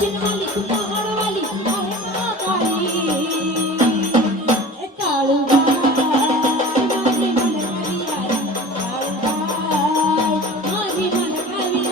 दक्षिणवाली तू पहाडवाली आहे महाकाली काळूबाई माझी मनकावी आई काळूबाई माझी मनकावी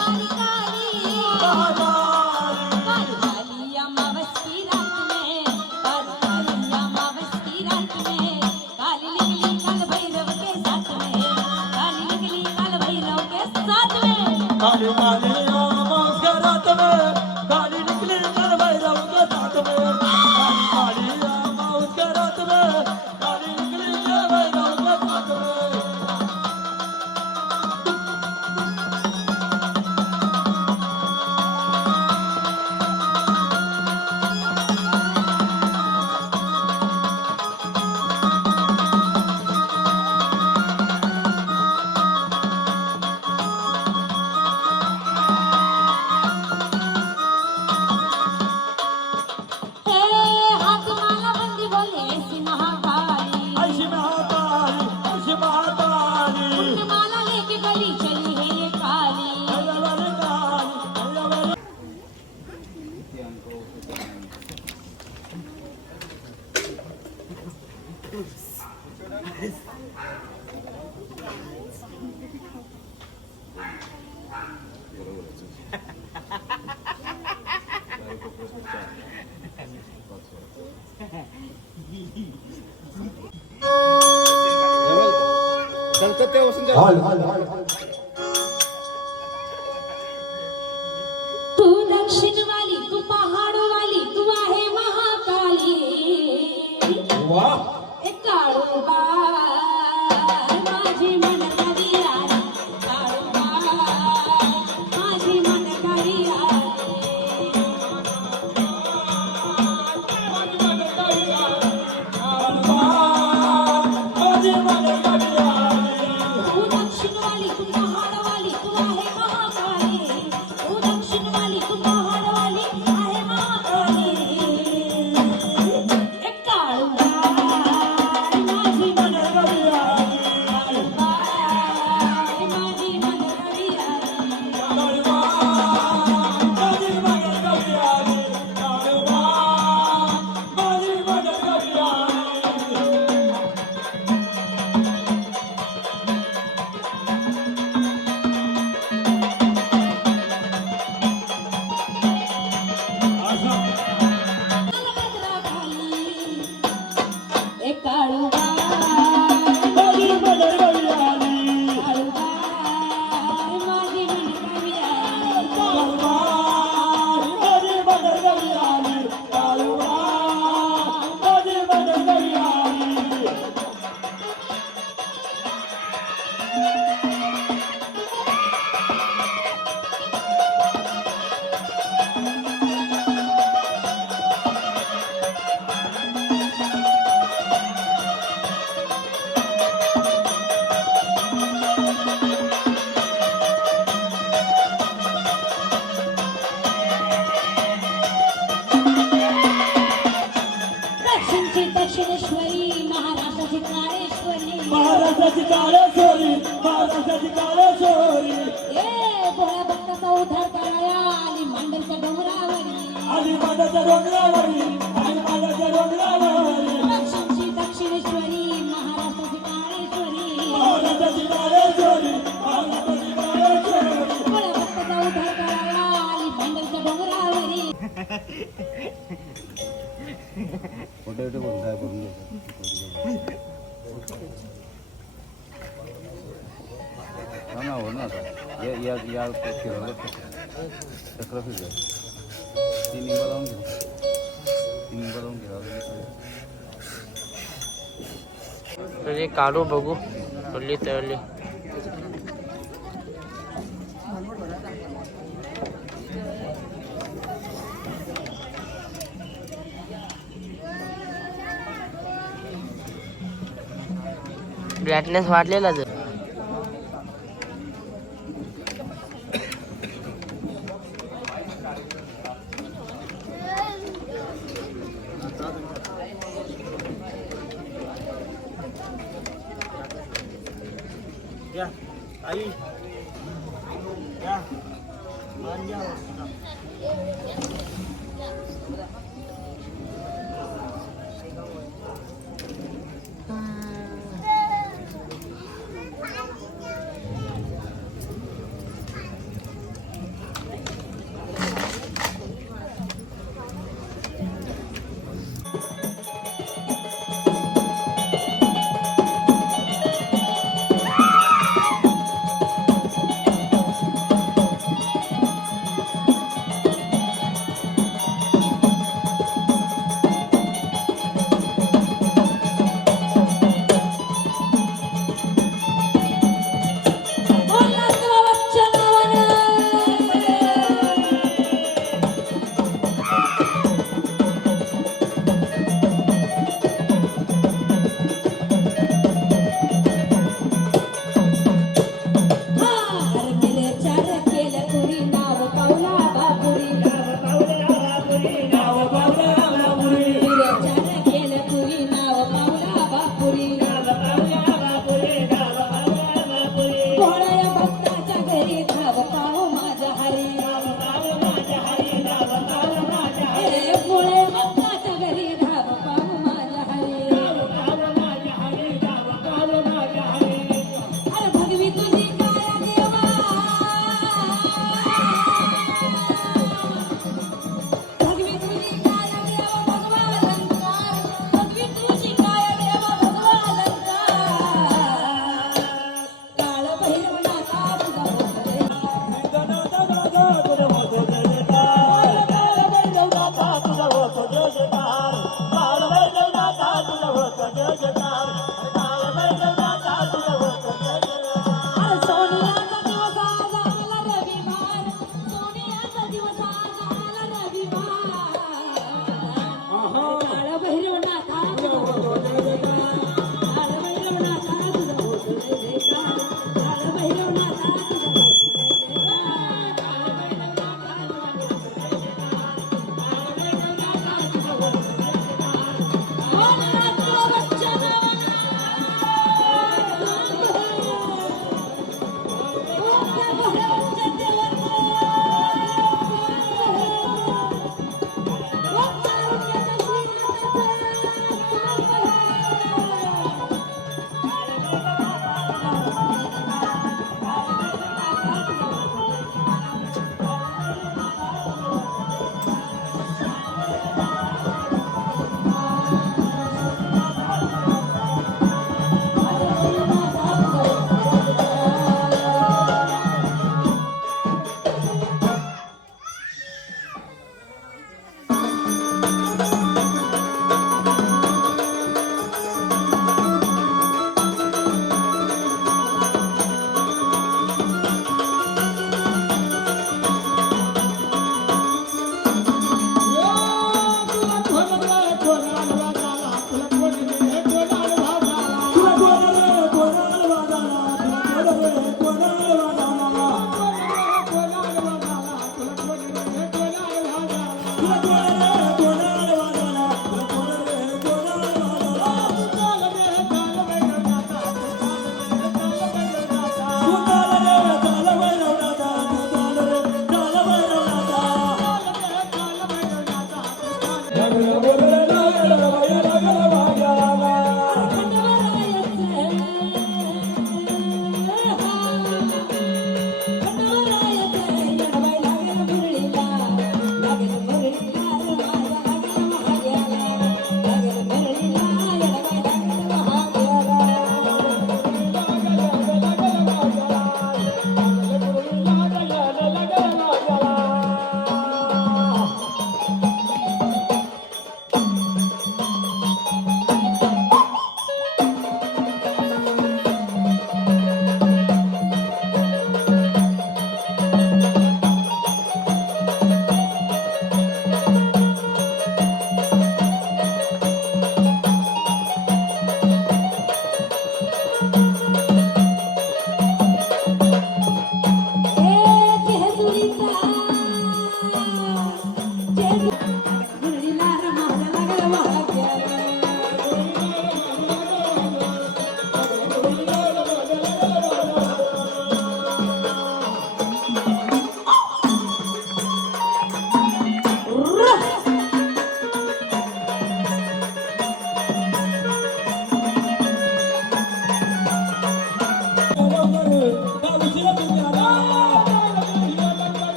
काली काली काली आवाज रात में काली निकली कर भैरव के साथ में काली काली आवाज रात में काली निकली कर भैरव के साथ में हे हात मला बंदी बोले ऐसी महाकाली ऐशी महाकाली ऐशी महाकाली पुण्य माला लेके गली चली है ये काली भैरवाली काली भैरवाली तू दक्षिण वाली तू पहाड़ वाली तू आहे महाकाली वाह ए काळूबाई माझी मनकरी आली काळूबाई माझी मनकरी आली तू दक्षिण वाली तू पहाड़ वाली तू आहे महाकाली तू दक्षिण वाली तू पहाड़ वाली आहे महाकाली ए काळूबाई माझी मनकरी आली काळूबाई माझी मनकरी आली ए काळूबाई माझी मनकरी आली काळूबाई माझी मनकरी आली दक्षिणची दक्षिणेश्वरी महाराष्ट्राची काळेश्वरी महाराष्ट्राची काळेश्वरी महाराष्ट्राची काळेश्वरी ए भोळ्या भक्ताचा उद्धार कराया आली मांडलच्या डोंगरावरी आली माझ्या डोंगरावरी आली माझ्या डोंगरावरी दक्षिणची दक्षिणेश्वरी महाराष्ट्राची काळेश्वरी महाराष्ट्राची काळेश्वरी महाराष्ट्राची काळेश्वरी भोळ्या भक्ताचा उद्धार कराया आली मांडलच्या डोंगरावरी पोटॅटो पण काय करून ना हो ना आता या फिरायला चक्र फिरलं ती निंबा लावून घ्या ती निंबा लावून घ्या तर काढू बघू तळली तळली ब्राईटनेस वाढलेला जर आई विचार